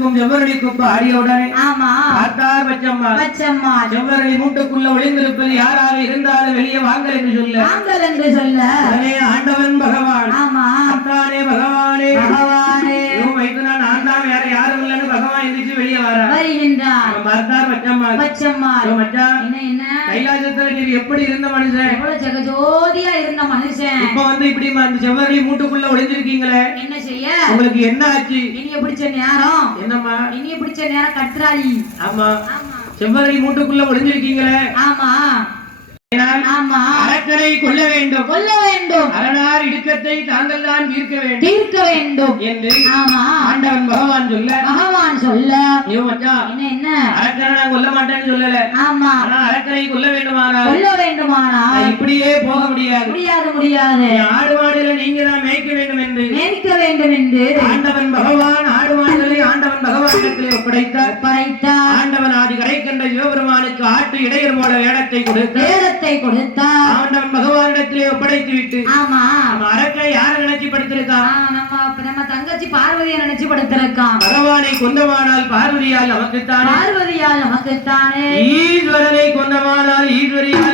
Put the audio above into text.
கொப்பு ஆடிய உடனே. ஆமா. பார்த்தார் பச்சம்மா பச்சம்மா செவ்வரளி மூட்டுக்குள்ள ஒளிந்திருப்பது யாராக இருந்தாலும் வெளியே வாங்கள் என்று சொல்ல. நாங்கள் என்று சொல்ல. உடனே ஆண்டவன் பகவான். ஆமா. அத்தானே பகவானே. பகவானே. இவன் வைத்துனா நான் தான் வேற யாரும் இல்லைன்னு பகவான் எந்திரிச்சு வெளியே வர வருகின்றார். பார்த்தார் பச்சம்மா பச்சம்மா "ஐயோ மச்சான். என்ன என்ன? கைலாசத்துல நீர் எப்படி இருந்த மனுஷன்? எவ்வளவு ஜெகஜோதியா இருந்த மனுஷன்? இப்ப வந்து இப்படி அந்த செவ்வரளி மூட்டுக்குள்ள ஒளிஞ்சிருக்கீங்களே? என்ன செய்ய? உங்களுக்கு என்ன ஆச்சு? இனிய பிடிச்ச நேரம். என்னம்மா? இனிய பிடிச்ச நேரம் கற்றாழி. ஆமா. ஆமா. செவ்வரளி மூட்டுக்குள்ள ஒளிஞ்சிருக்கீங்களே? ஆமா. அரக்கனை கொல்ல வேண்டும். கொல்ல வேண்டும். அரணார் இடுக்கத்தை தாங்கள் தான் தீர்க்க வேண்டும். தீர்க்க வேண்டும். என்று ஆமா. ஆண்டவன் பகவான் சொல்ல. பகவான் சொல்ல. ஐயோ மச்சான் என்ன என்ன? அரக்கனை நான் கொல்ல மாட்டேன்னு சொல்லல. ஆமா. ஆனா அரக்கனை கொல்ல வேண்டுமானால் கொல்ல வேண்டுமானால் நான் இப்படியே போக முடியாது. முடியாது முடியாது. ஆடு மாடுகளை நீங்க தான் மேய்க்க வேண்டும் என்று. மேய்க்க வேண்டும் என்று. ஆண்டவன் பகவான் ஆடு மாடுகளை ஆண்டவன் பகவானிடத்திலே ஒப்படைத்தார். படைத்தார் ஆண்டவன் ஆதி கரைக்கின்ற சிவபெருமானுக்கு ஆட்டு இடையர் போல வேடத்தை கொடுத்து வேதத்தை கொடுத்தார். ஆண்டவன் பகவானிடத்திலே ஒப்படைத்து விட்டு ஆமா. நம்ம அரக்கனை யார நினைச்சு படுத்திருக்கான்? நம்ம நம்ம தங்கச்சி பார்வதியை நினைச்சு படுத்திருக்கான். பகவானை கொண்டமானால் பார்வதியால் நமக்குத்தானே? பார்வதியால் நமக்குத்தானே? ஈஸ்வரனை கொண்டமானால் ஈஸ்வரியால்